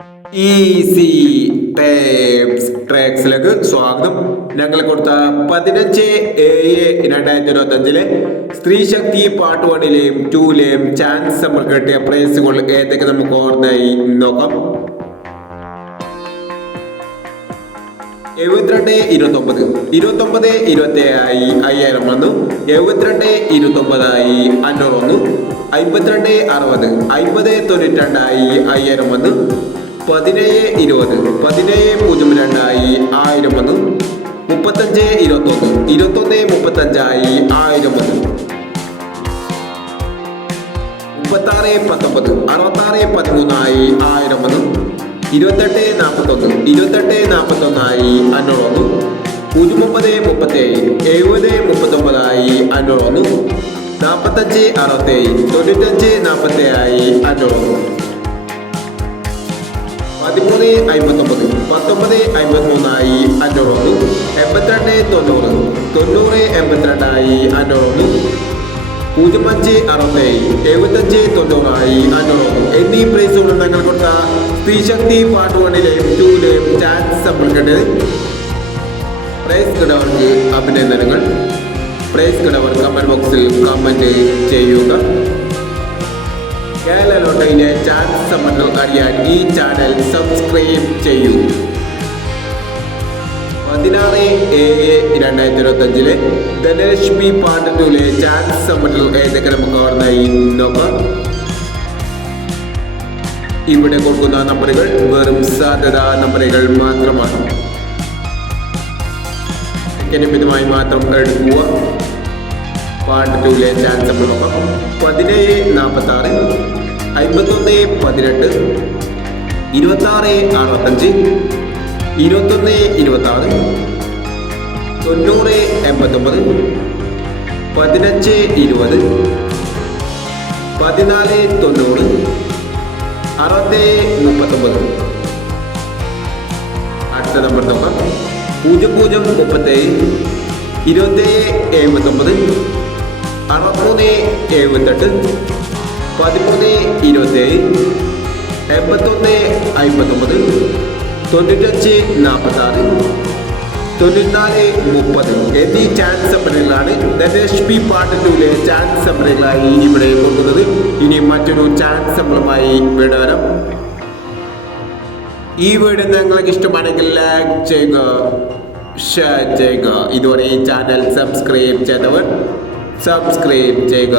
Easy tapes ട്രാക്സിലേക്ക് സ്വാഗതം. ഞങ്ങൾ കൊടുത്ത 15/7/2025 സ്ത്രീ ശക്തി പാർട്ട് 1ലെയും 2ലെയും ചാൻസ് നമ്മൾ കിട്ടിയ പ്രൈസുകൾ ഏതൊക്കെ നമുക്ക് ഓർമ്മയായി നോക്കാം. 72 29 27 5000 വന്നു. 72 29 500 വന്നു. 52 60 50 92 5000 വന്നു. 17 20 17 02 1000 വന്നു. 35 21 21 35 1000 വന്നു. 36 19 66 13 1000 വന്നു. 28 41 28 41 500 വന്നു. 030 37 70 39 500 വന്നു. 45 67 95 47 500 വന്നു. 13 59 19 53 500 വന്നു. 82 90 90 82 500 വന്നു. 05 67 75 90 500 വന്നു. എന്നീ പ്രൈസുകൾ ഞങ്ങൾ കൊടുത്ത സ്ത്രീശക്തി പാർട്ട് 1ലെയും 2ലെയും ചാൻസ് നമ്മൾ കേട്ടത്. പ്രൈസ് കിടവർക്ക് അഭിനന്ദനങ്ങൾ. പ്രൈസ് കിടവർ കമന്റ് ബോക്സിൽ കമന്റ് ചെയ്യുക. കേരള ലോട്ടറിയിലെ ചാൻസ് സമ്മർദ്ദം അറിയാൻ ഈ ചാനൽ സബ്സ്ക്രൈബ് ചെയ്യൂ. 16/7/2025 ധനലക്ഷ്മി പാർട്ട് 2ലെ ചാൻസ് സമ്മർദ്ദം ഏതൊക്കെ നമുക്ക് ഓർമ്മയായി നോക്കാം. ഇവിടെ കൊടുക്കുന്ന നമ്പറുകൾ വെറും സാധ്യതാ നമ്പറുകൾ മാത്രമാണ്. മിതമായി മാത്രം എടുക്കുക. പാർട്ട് 2ലെ ചാൻസ് നമ്മൾ നോക്കാം. 17 46 51 18 26 65 21 26 90 89 15 20 14 90 60 39. അടുത്ത നമ്പർ നോക്കാം. 00 37 27 79 63 78 13 27 81 59 95 46 94 30 എന്നീ ചാൻസ് നമ്പറുകളാണ് ധനലക്ഷ്മി പാർട്ട് 2ലെ ചാൻസ് നമ്പറുകളായി ഇവിടെ കൊടുക്കുന്നത്. ഇനി മറ്റൊരു ചാൻസ് നമ്പറുമായി വിടാം. ഈ വീഡിയോ നിങ്ങൾക്ക് ഇഷ്ടമാണെങ്കിൽ ലൈക്ക് ചെയ്യുക, ഷെയർ ചെയ്യുക. ഇതുവരെ ഈ ചാനൽ സബ്സ്ക്രൈബ് ചെയ്തവർ സബ്സ്ക്രൈബ് ചെയ്യുക.